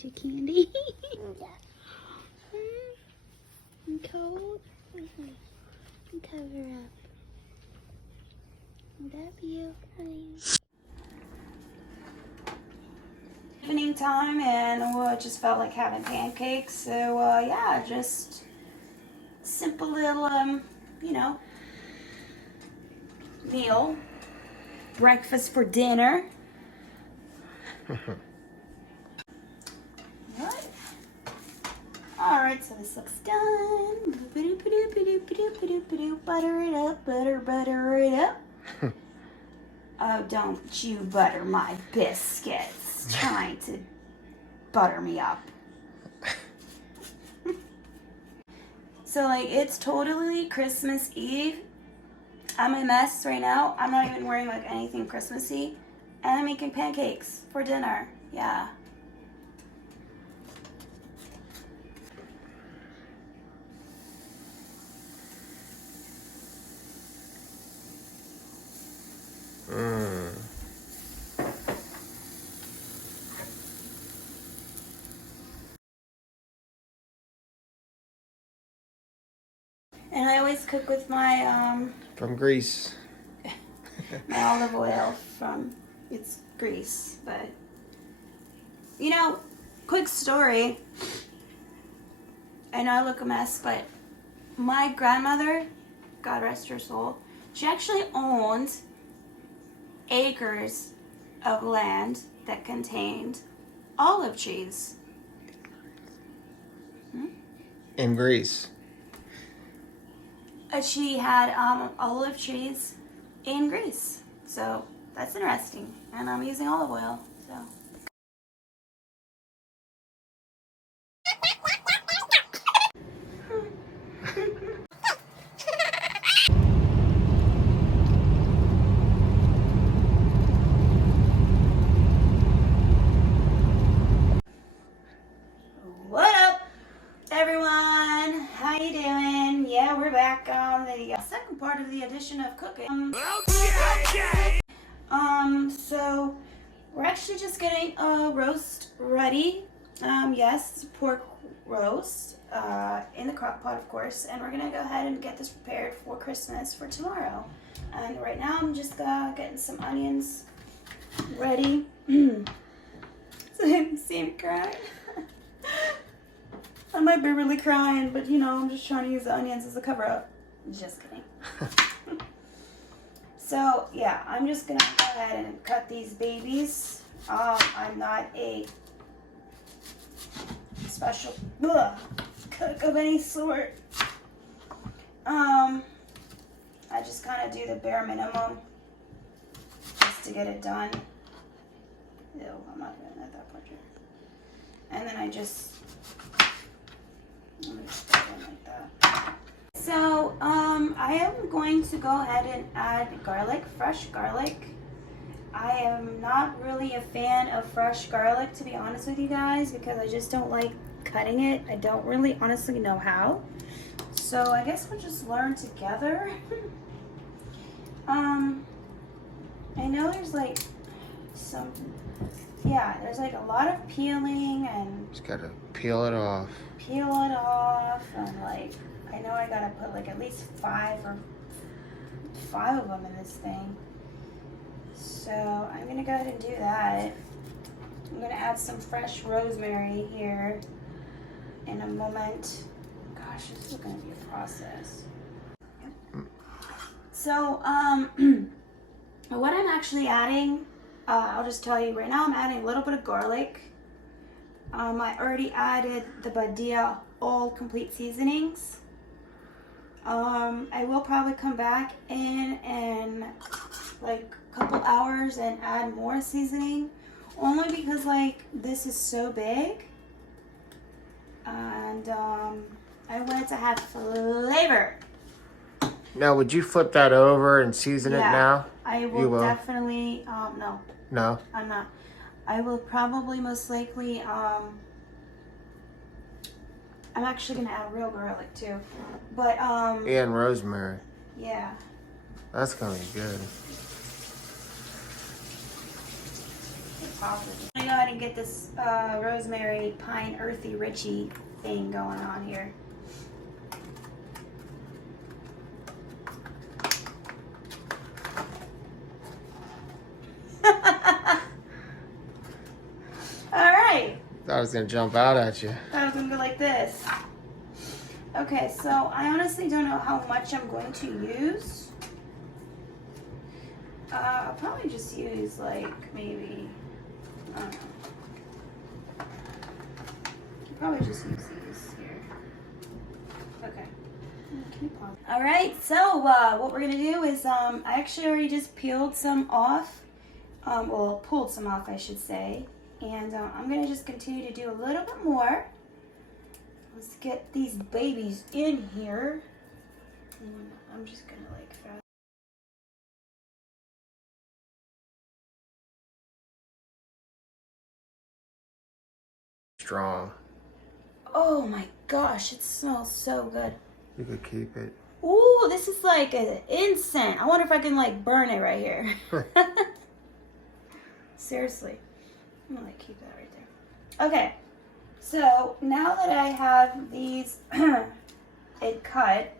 eat your candy? Yeah. I'm cold. Cover up. Love you. Evening time, and just felt like having pancakes. So yeah, just simple little you know, meal. Breakfast for dinner. Alright, so this looks done. Butter it up, butter it up. Oh, don't you butter my biscuits. Trying to butter me up. So, like, it's totally Christmas Eve. I'm a mess right now. I'm not even wearing, like, anything Christmassy. And I'm making pancakes for dinner. Yeah. And I always cook with my from Greece. my olive oil from Greece. But you know, quick story. I know I look a mess, but my grandmother, God rest her soul, she actually owned acres of land that contained olive trees. In Greece. She had olive trees in Greece. So that's interesting. And I'm using olive oil. So. What up, everyone? How you doing? Yeah, we're back on the second part of the edition of cooking. So we're actually just getting a roast ready. Yes, pork roast in the crock pot, of course, and we're gonna go ahead and get this prepared for Christmas for tomorrow. And right now I'm just getting some onions ready. So you see me crying? I might be really crying, but you know, I'm just trying to use the onions as a cover up. Just kidding. So yeah, I'm just gonna go ahead and cut these babies. I'm not a special cook of any sort. I just kind of do the bare minimum just to get it done. Ew, I'm not doing that part. And then I just put it in like that. So, I am going to go ahead and add garlic, fresh garlic. I am not really a fan of fresh garlic, to be honest with you guys, because I just don't like cutting it. I don't really honestly know how. So, I guess we'll just learn together. I know there's like there's like a lot of peeling and... Just gotta peel it off. And like... I know I gotta put like at least five of them in this thing. So I'm gonna go ahead and do that. I'm gonna add some fresh rosemary here in a moment. Gosh, this is gonna be a process. So what I'm actually adding, I'll just tell you right now, I'm adding a little bit of garlic. I already added the Badia all complete seasonings. I will probably come back in like a couple hours and add more seasoning, only because like this is so big, and I want it to have flavor. Now, would you flip that over and season it now? I will definitely. No. No. I'm not. I will probably most likely. I'm actually gonna add real garlic too, but and rosemary. Yeah. That's gonna be good. top of it. I'm gonna go ahead and get this rosemary pine earthy richie thing going on here. Alright. Thought I was gonna jump out at you. Thought it was gonna go like this. Okay, so I honestly don't know how much I'm going to use. I'll probably just use like maybe, I don't know. I'll probably just use these here. Okay. Can you pause? All right, so what we're gonna do is I actually already just peeled some off. Well, pulled some off, I should say. And I'm gonna just continue to do a little bit more. Let's get these babies in here. And I'm just gonna like fast. Strong. Oh my gosh, it smells so good. You could keep it. Ooh, this is like an incense. I wonder if I can like burn it right here. Seriously. I'm gonna like keep that right there. Okay. So now that I have these it cut,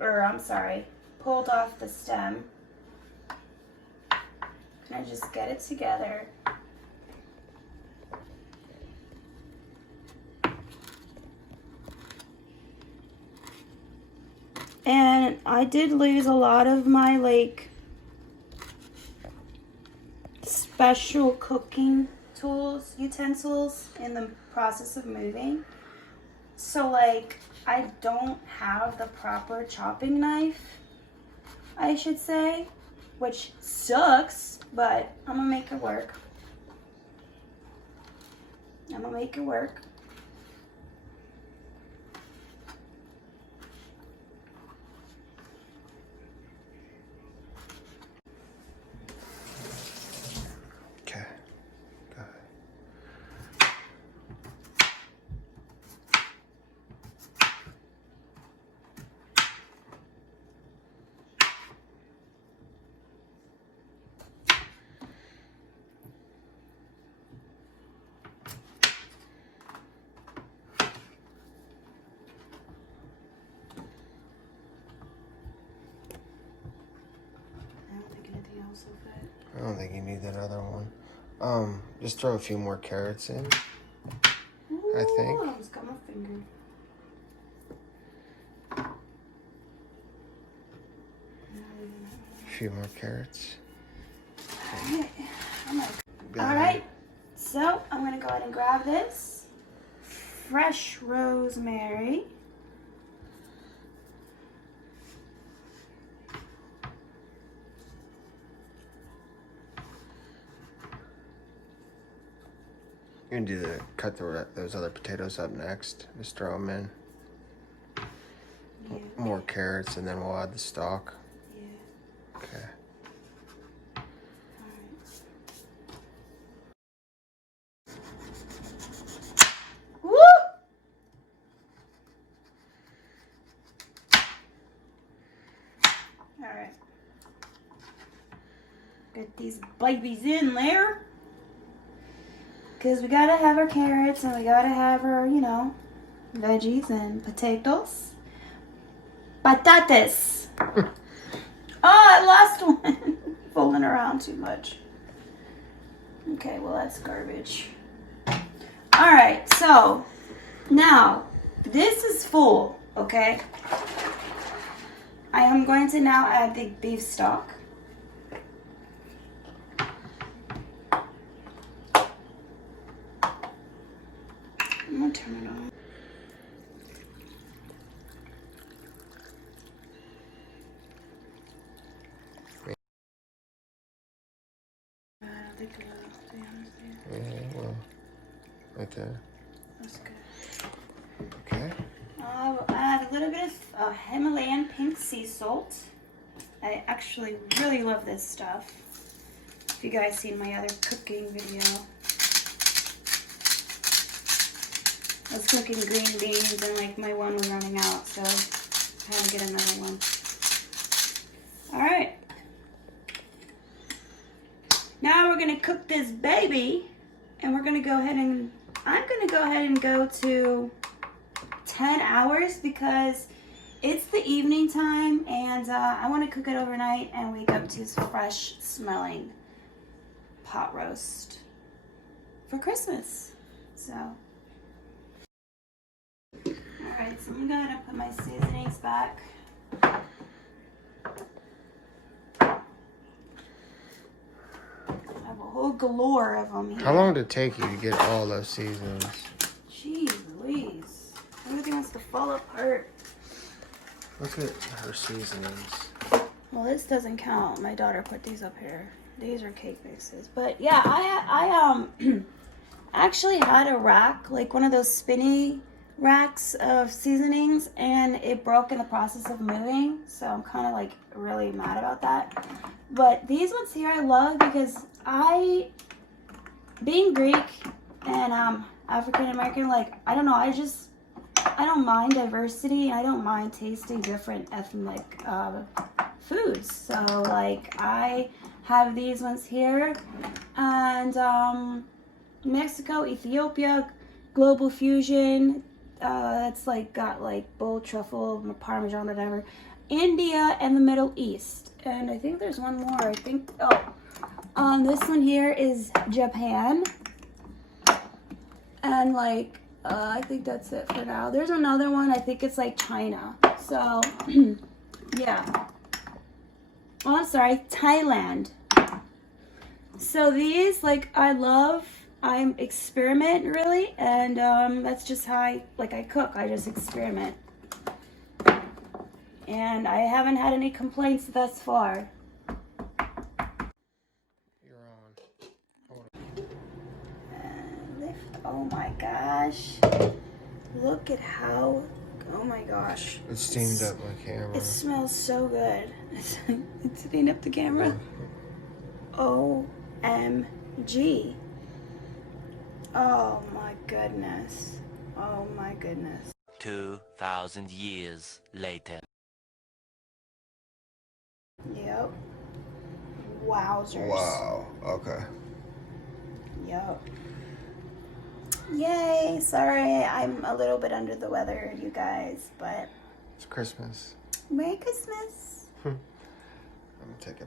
or I'm sorry, pulled off the stem, can I just get it together? And I did lose a lot of my like special cooking tools, utensils in the process of moving. So like I don't have the proper chopping knife, I should say, which sucks, but I'm gonna make it work. I'm gonna make it work. I don't think you need that other one. Just throw a few more carrots in. Ooh, I think. I almost got my finger. A few more carrots. Alright, so I'm gonna go ahead and grab this fresh rosemary. You're gonna do cut those other potatoes up next. Just throw them in. Yeah. More carrots, and then we'll add the stock. Yeah. Okay. Woo! Alright. Get these babies in there. Because we gotta have our carrots and we gotta have our, you know, veggies and potatoes. Patatas. Oh, I lost one. Fooling around too much. Okay, well, that's garbage. Alright, so now this is full, okay? I am going to now add the beef stock. I'm gonna turn it on. I don't think it will, to be honest with you. Yeah, well, right there. That's good. Okay. I'll add a little bit of Himalayan pink sea salt. I actually really love this stuff. If you guys seen my other cooking video. I was cooking green beans and like my one was running out, so I had to get another one. Alright. Now we're gonna cook this baby, and we're gonna go ahead and, I'm gonna go ahead and go to 10 hours because it's the evening time, and I want to cook it overnight and wake up to fresh smelling pot roast for Christmas. So, alright, so I'm gonna put my seasonings back. I have a whole galore of them here. How long did it take you to get all those seasons? Jeez Louise. Everything wants to fall apart. Look at her seasonings. Well, this doesn't count. My daughter put these up here. These are cake mixes. But yeah, I actually had a rack, like one of those spinny racks of seasonings, and it broke in the process of moving. So I'm kind of like really mad about that. But these ones here I love because being Greek and African American, like, I don't know, I don't mind diversity. I don't mind tasting different ethnic foods. So like I have these ones here, and Mexico, Ethiopia, Global Fusion. That's like got like bold truffle, Parmesan, whatever. India and the Middle East. And I think there's one more. I think this one here is Japan. And like I think that's it for now. There's another one. I think it's like China. So yeah. Oh, I'm sorry, Thailand. So these, like, I experiment really, and that's just how I cook. I just experiment, and I haven't had any complaints thus far. You're on. Hold on. And lift. Oh my gosh! Look at how. Oh my gosh! It steamed up my camera. It smells so good. It's steamed up the camera. OMG. Oh my goodness. Oh my goodness. 2,000 years later. Yep. Wowzers. Wow. Okay. Yep. Yay. Sorry, I'm a little bit under the weather, you guys, but It's Christmas. Merry Christmas. I'm gonna take a